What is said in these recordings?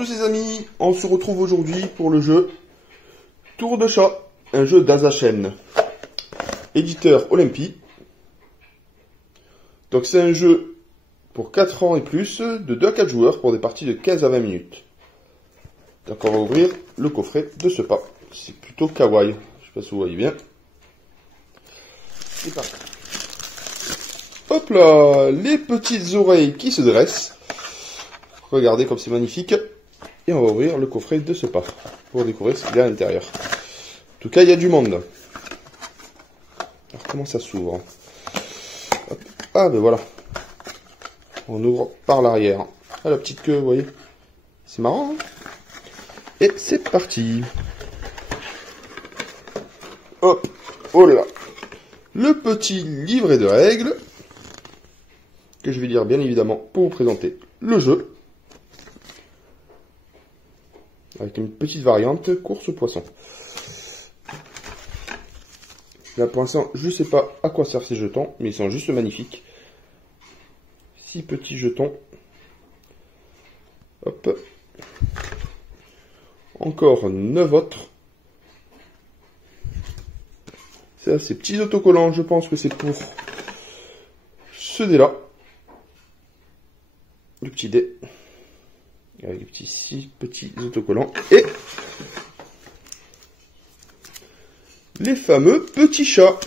tous les amis, on se retrouve aujourd'hui pour le jeu Tour de chat, un jeu d'Azachen, éditeur Olympie. Donc c'est un jeu pour 4 ans et plus, de 2 à 4 joueurs pour des parties de 15 à 20 minutes. Donc on va ouvrir le coffret de ce pas. C'est plutôt kawaii, je sais pas si vous voyez bien. C'est parti. Hop là, les petites oreilles qui se dressent. Regardez comme c'est magnifique. Et on va ouvrir le coffret de ce pas pour découvrir ce qu'il y a à l'intérieur. En tout cas, il y a du monde. Alors, comment ça s'ouvre? Ah, ben voilà. On ouvre par l'arrière. Ah, la petite queue, vous voyez. C'est marrant, hein? Et c'est parti. Hop, oh là. Le petit livret de règles. Que je vais lire, bien évidemment, pour vous présenter le jeu. Avec une petite variante, course poisson. Là, pour l'instant, je ne sais pas à quoi servent ces jetons, mais ils sont juste magnifiques. 6 petits jetons. Hop. Encore 9 autres. Ça, ces petits autocollants, je pense que c'est pour ce dé-là. Le petit dé. Avec les petits 6 petits autocollants. Et les fameux petits chats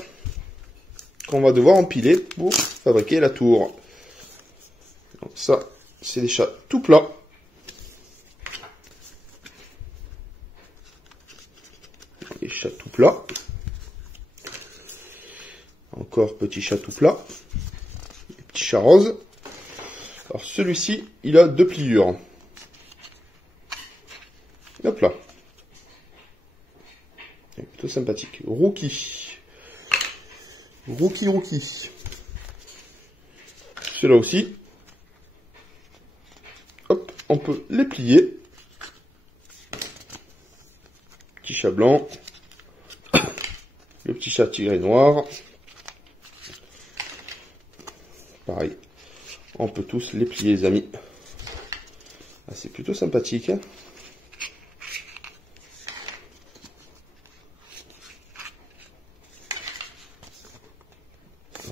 qu'on va devoir empiler pour fabriquer la tour. Donc ça, c'est des chats tout plats. Les chats tout plats. Encore petit chat tout plat. Les petits chats roses. Alors celui-ci, il a 2 pliures. Hop là. C'est plutôt sympathique. Rookie. Rookie. Ceux-là aussi. Hop, on peut les plier. Petit chat blanc. Le petit chat tigré noir. Pareil. On peut tous les plier, les amis. Ah, c'est plutôt sympathique, hein.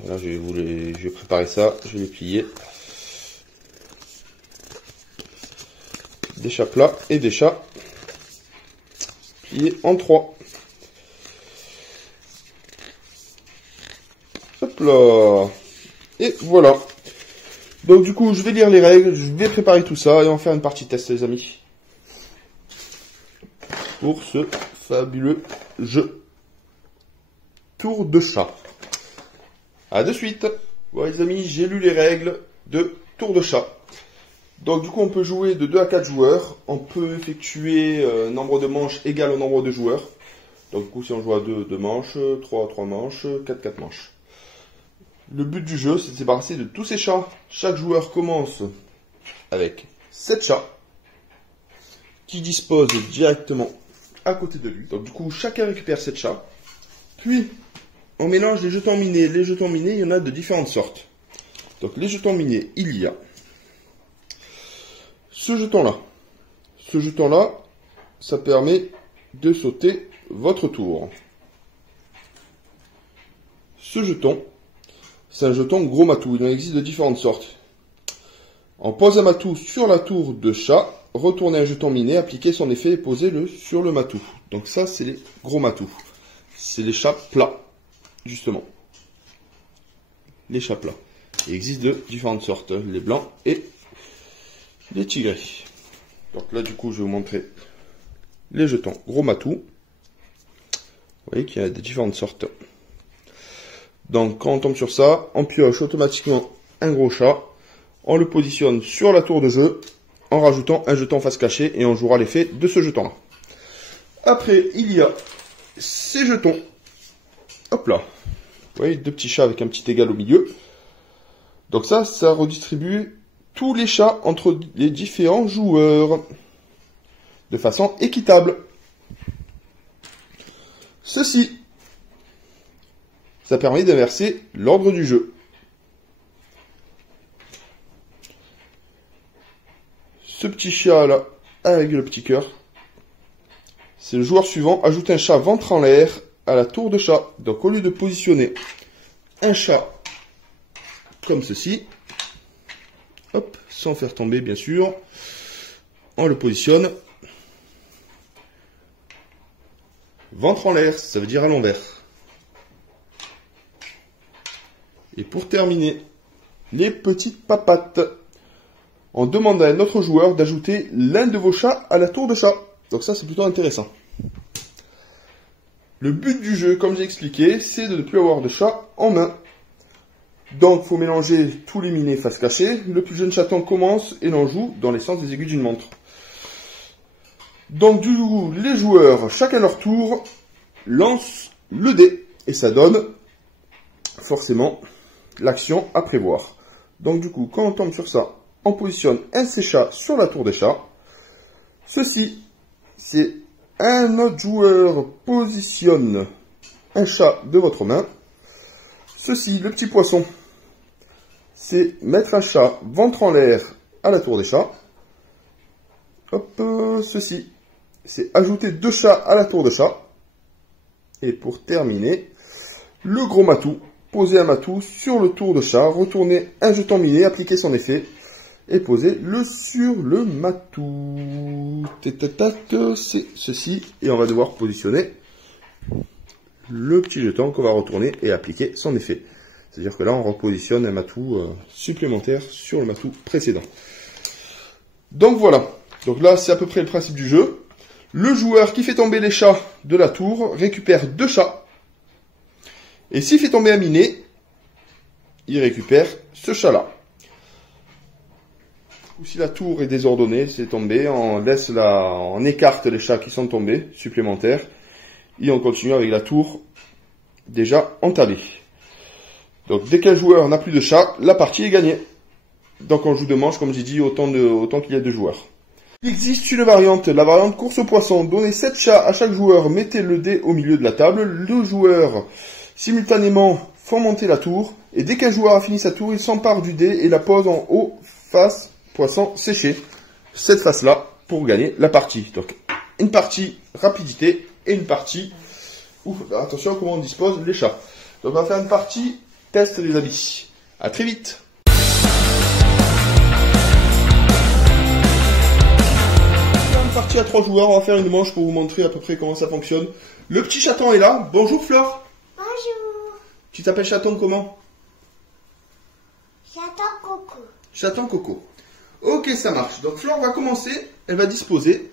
Là, je vais préparer ça, je vais les plier. Des chats plats et des chats pliés en 3. Hop là. Et voilà. Donc du coup, je vais lire les règles, je vais préparer tout ça et on va faire une partie test, les amis. Pour ce fabuleux jeu. Tour de chat. A de suite. Voilà les amis, j'ai lu les règles de Tour de chat. Donc du coup on peut jouer de 2 à 4 joueurs. On peut effectuer nombre de manches égal au nombre de joueurs. Donc du coup si on joue à 2, 2 manches, 3, 3 manches, 4, 4 manches. Le but du jeu c'est de se débarrasser de tous ces chats. Chaque joueur commence avec 7 chats. Qui disposent directement à côté de lui. Donc du coup chacun récupère 7 chats. Puis on mélange les jetons minés. Les jetons minés, il y en a de différentes sortes. Donc les jetons minés, il y a ce jeton-là. Ce jeton-là, ça permet de sauter votre tour. Ce jeton, c'est un jeton gros matou. Il en existe de différentes sortes. On pose un matou sur la tour de chat, retournez un jeton miné, appliquez son effet et posez-le sur le matou. Donc ça, c'est les gros matous. C'est les chats plats. Justement, les chats plats. Il existe de différentes sortes, les blancs et les tigrés. Donc là, du coup, je vais vous montrer les jetons gros matou. Vous voyez qu'il y a de différentes sortes. Donc, quand on tombe sur ça, on pioche automatiquement un gros chat. On le positionne sur la tour de jeu en rajoutant un jeton face cachée et on jouera l'effet de ce jeton-là. Après, il y a ces jetons. Hop là. Vous voyez, 2 petits chats avec un petit égal au milieu. Donc ça redistribue tous les chats entre les différents joueurs. De façon équitable. Ceci. Ça permet d'inverser l'ordre du jeu. Ce petit chat là, avec le petit cœur. C'est le joueur suivant, ajoute un chat ventre en l'air à la tour de chat. Donc au lieu de positionner un chat comme ceci, hop, sans faire tomber bien sûr, on le positionne ventre en l'air, ça veut dire à l'envers. Et pour terminer, les petites papates. On demande à un autre joueur d'ajouter l'un de vos chats à la tour de chat. Donc ça, c'est plutôt intéressant. Le but du jeu, comme j'ai expliqué, c'est de ne plus avoir de chat en main. Donc, il faut mélanger tous les minets face cachée. Le plus jeune chaton commence et l'on joue dans les sens des aiguilles d'une montre. Donc, du coup, les joueurs, chacun leur tour, lancent le dé. Et ça donne forcément l'action à prévoir. Donc, du coup, quand on tombe sur ça, on positionne un de ces chats sur la tour des chats. Ceci, c'est un autre joueur positionne un chat de votre main. Ceci, le petit poisson, c'est mettre un chat ventre en l'air à la tour des chats. Hop, ceci, c'est ajouter 2 chats à la tour de chat. Et pour terminer, le gros matou, poser un matou sur le tour de chat, retourner un jeton miné, appliquer son effet et poser le sur le matou. C'est ceci et on va devoir positionner le petit jeton qu'on va retourner et appliquer son effet. C'est-à-dire que là on repositionne un matou supplémentaire sur le matou précédent. Donc voilà, donc là c'est à peu près le principe du jeu. Le joueur qui fait tomber les chats de la tour récupère 2 chats. Et s'il fait tomber un minet, il récupère ce chat-là. Ou si la tour est désordonnée, c'est tombé, on écarte les chats qui sont tombés, supplémentaires, et on continue avec la tour déjà entamée. Donc dès qu'un joueur n'a plus de chat, la partie est gagnée. Donc on joue 2 manches, comme j'ai dit, autant qu'il y a de joueurs. Il existe une variante, la variante course au poisson. Donnez 7 chats à chaque joueur, mettez le dé au milieu de la table. Le joueur, simultanément, font monter la tour. Et dès qu'un joueur a fini sa tour, il s'empare du dé et la pose en haut, face poisson séché. Cette face-là, pour gagner la partie. Donc, une partie rapidité et une partie... attention à comment on dispose les chats. Donc, on va faire une partie test, les amis. À très vite. Partie à 3 joueurs, on va faire une manche pour vous montrer à peu près comment ça fonctionne. Le petit chaton est là. Bonjour Flore. Bonjour. Tu t'appelles chaton comment? Chaton Coco. Chaton Coco. Ok, ça marche. Donc Flore va commencer, elle va disposer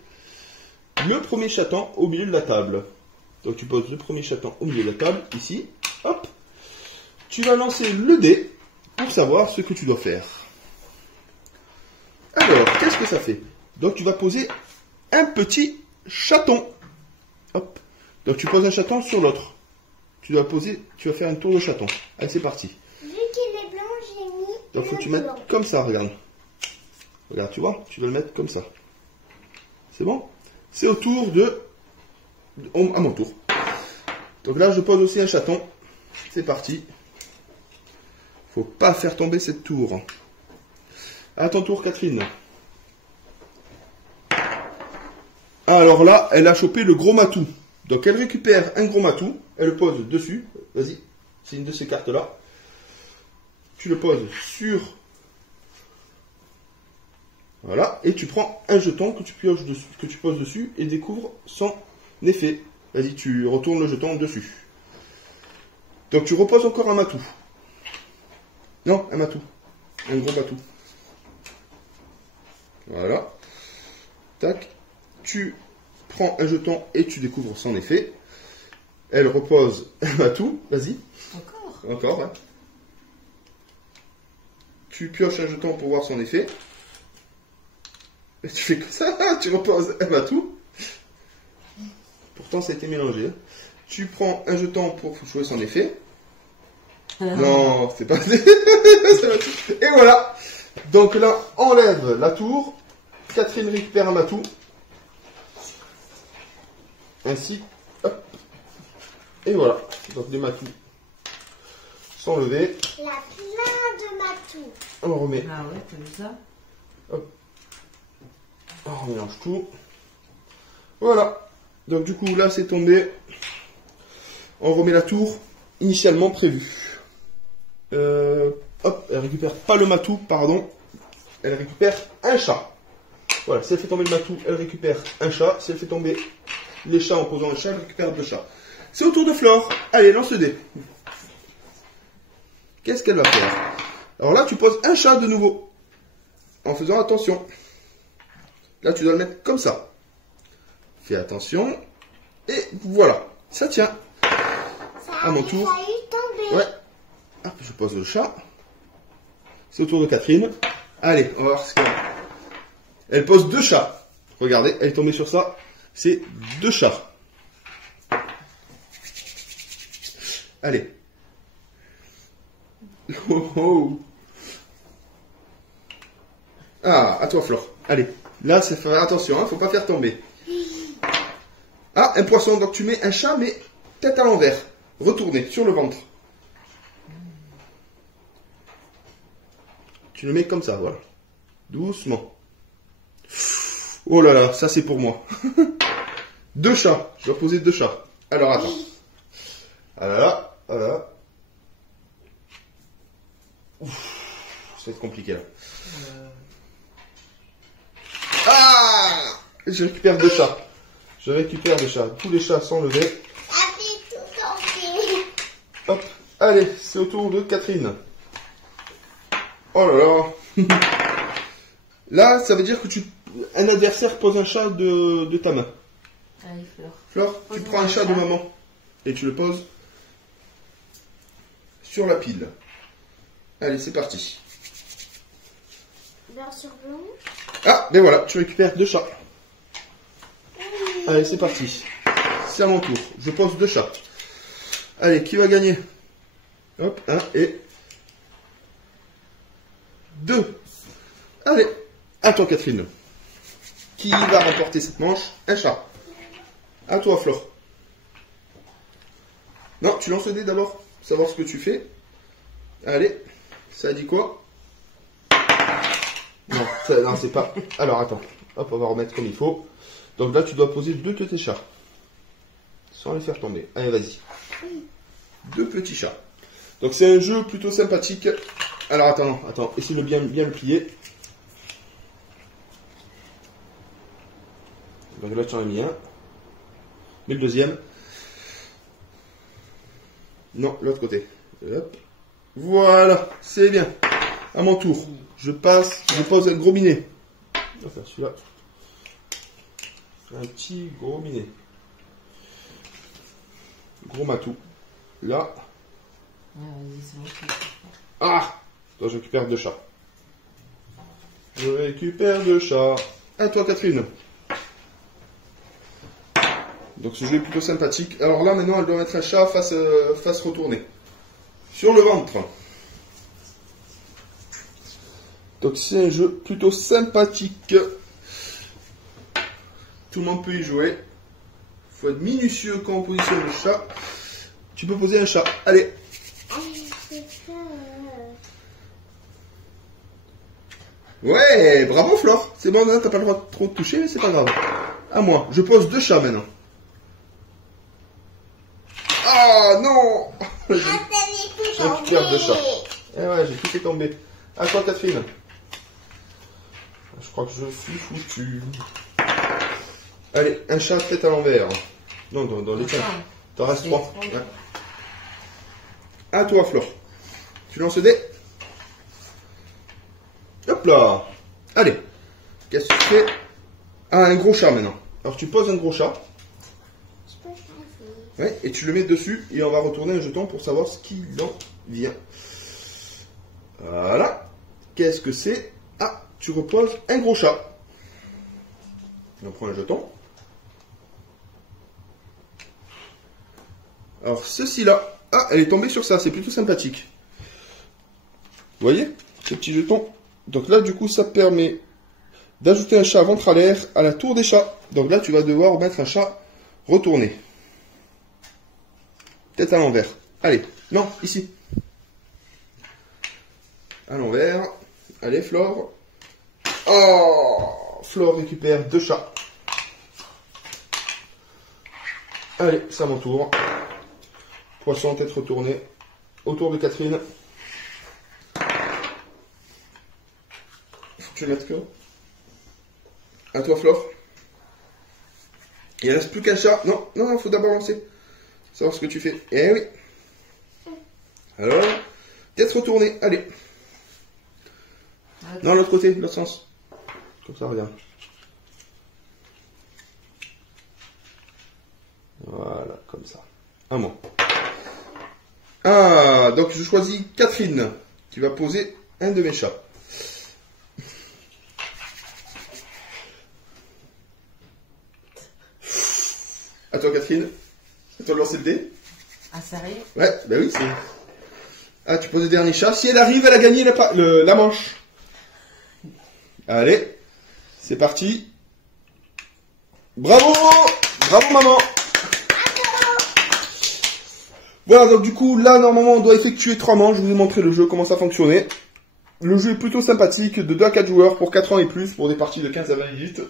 le premier chaton au milieu de la table. Donc tu poses le premier chaton au milieu de la table, ici. Hop. Tu vas lancer le dé pour savoir ce que tu dois faire. Alors, qu'est-ce que ça fait? Donc tu vas poser un petit chaton. Hop. Donc tu poses un chaton sur l'autre. Tu vas faire un tour de chaton. Allez, c'est parti. Vu qu'il est blanc, j'ai mis. Donc faut que tu mettes comme ça, regarde. Regarde, tu vois, tu dois le mettre comme ça. C'est bon? C'est au tour à mon tour. Donc là, je pose aussi un chaton. C'est parti. Faut pas faire tomber cette tour. À ton tour, Catherine. Alors là, elle a chopé le gros matou. Donc elle récupère un gros matou, elle le pose dessus. Vas-y, c'est une de ces cartes-là. Tu le poses sur... Voilà, et tu prends un jeton que tu poses dessus et découvres son effet. Vas-y, tu retournes le jeton dessus. Donc tu reposes encore un matou. Non, un matou. Un gros matou. Voilà. Tac. Tu prends un jeton et tu découvres son effet. Elle repose un matou. Vas-y. Encore, ouais. Tu pioches un jeton pour voir son effet. Et tu fais comme ça. Tu reposes un matou. Pourtant, ça a été mélangé. Tu prends un jeton pour jouer son effet. Non, c'est pas... Et voilà. Donc là, on lève la tour. Catherine récupère un matou. Ainsi, hop, et voilà. Donc les matous sont levés. Il y a plein de matous. On remet. Ah ouais, t'as vu ça? Hop. On mélange tout. Voilà. Donc du coup, là, c'est tombé. On remet la tour initialement prévue. Hop, elle récupère pas le matou, pardon. Elle récupère un chat. Voilà, si elle fait tomber le matou, elle récupère un chat. Si elle fait tomber les chats en posant un chat, elle récupère deux chats. C'est au tour de Flore. Allez, lance le dé. Qu'est-ce qu'elle va faire? Alors là, tu poses un chat de nouveau. En faisant attention. Là, tu dois le mettre comme ça. Fais attention. Et voilà. Ça tient. À mon tour. Ouais. Hop, je pose le chat. C'est au tour de Catherine. Allez, on va voir ce qu'elle a. Elle pose deux chats. Regardez, elle est tombée sur ça. C'est deux chats. Allez. Oh, oh. Ah, à toi, Flore. Allez. Là, c'est faire attention, hein, faut pas faire tomber. Ah, un poisson. Donc tu mets un chat, mais tête à l'envers. Retourné, sur le ventre. Tu le mets comme ça, voilà. Doucement. Oh là là, ça c'est pour moi. Deux chats. Je dois poser deux chats. Alors, attends. Ah là là, ah là là. Ouf, ça va être compliqué là. Ah! Je récupère deux chats. Je récupère deux chats. Tous les chats sont levés. Hop. Allez, c'est au tour de Catherine. Oh là là. Là, ça veut dire que un adversaire pose un chat de ta main. Allez, Flore. Flore, tu prends un chat de maman et tu le poses sur la pile. Allez, c'est parti. Blanc sur blanc. Ah, ben voilà, tu récupères deux chats. Allez, c'est parti. C'est à mon tour. Je pose deux chats. Allez, qui va gagner? Hop, un et deux. Allez, à toi, Catherine. Qui va remporter cette manche? Un chat. À toi, Flore. Non, tu lances le dé d'abord. Savoir ce que tu fais. Allez, ça dit quoi? Non, non, c'est pas. Alors, attends. Hop, on va remettre comme il faut. Donc là, tu dois poser deux de tes chats. Sans les faire tomber. Allez, vas-y. Deux petits chats. Donc c'est un jeu plutôt sympathique. Alors, attends. Essaye de bien le plier. Donc là, tu en as mis un. Mais le deuxième. Non, l'autre côté. Hop. Voilà, c'est bien. À mon tour. Je pose un gros minet. Enfin, celui-là. Un petit gros minet. Gros matou. Là. Ah! Donc, je récupère deux chats. Je récupère deux chats. À toi, Catherine. Donc ce jeu est plutôt sympathique. Alors là, maintenant, elle doit mettre un chat face retournée. Sur le ventre. Donc c'est un jeu plutôt sympathique. Tout le monde peut y jouer. Il faut être minutieux quand on positionne le chat. Tu peux poser un chat. Allez. Ouais, bravo Flore. C'est bon, t'as pas le droit de trop toucher, mais c'est pas grave. À moi. Je pose deux chats maintenant. Ah non. Je récupère deux chats. Eh ouais, j'ai tout fait tomber. À toi, Catherine. Je crois que je suis foutu. Allez, un chat tête à l'envers. Non, dans les tiens. T'en restes trois. Ouais. À toi, Flore. Tu lances le dé. Hop là. Allez. Qu'est-ce que tu fais? Ah, un gros chat maintenant. Alors, tu poses un gros chat. Ouais, et tu le mets dessus et on va retourner un jeton pour savoir ce qu'il en vient. Voilà. Qu'est-ce que c'est? Ah, tu reposes un gros chat. On prend un jeton. Alors, ceci-là. Ah, elle est tombée sur ça. C'est plutôt sympathique. Vous voyez? Ce petit jeton. Donc là, du coup, ça permet d'ajouter un chat ventre à l'air à la tour des chats. Donc là, tu vas devoir mettre un chat retourné. Tête à l'envers. Allez. Non, ici. À l'envers. Allez, Flore. Oh, Flore récupère 2 chats. Allez, c'est à mon tour. Poisson, tête retournée. Autour de Catherine. Faut que tu le mettes que. À toi, Flore. Il reste plus qu'un chat. Non, non, il faut d'abord lancer. Savoir ce que tu fais. Eh oui. Alors, tête retournée. Allez. Non, l'autre côté, l'autre sens. Comme ça, regarde. Voilà, comme ça. À moi. Ah, donc je choisis Catherine, qui va poser un de mes chats. À toi, Catherine. À toi de lancer le dé. Ah, sérieux? Ouais, bah oui, c'est... Ah, tu poses le dernier chat. Si elle arrive, elle a gagné la manche. Allez, c'est parti. Bravo! Bravo, maman! Voilà, donc du coup, là, normalement, on doit effectuer 3 manches. Je vous ai montré le jeu, comment ça fonctionnait. Le jeu est plutôt sympathique, de 2 à 4 joueurs pour 4 ans et plus, pour des parties de 15 à 20 minutes.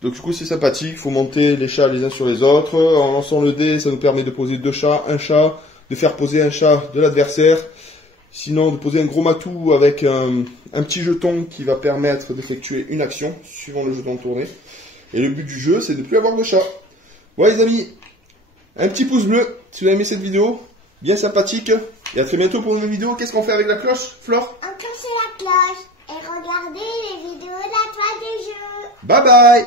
Donc du coup, c'est sympathique, il faut monter les chats les uns sur les autres. En lançant le dé, ça nous permet de poser 2 chats, un chat, de faire poser un chat de l'adversaire. Sinon, de poser un gros matou avec un petit jeton qui va permettre d'effectuer une action, suivant le jeton tourné. Et le but du jeu, c'est de ne plus avoir de chat. Voilà les amis, un petit pouce bleu si vous avez aimé cette vidéo, bien sympathique. Et à très bientôt pour une nouvelle vidéo. Qu'est-ce qu'on fait avec la cloche, Flore? Enclenchez la cloche et regardez les vidéos de la toile du jeu. Bye bye.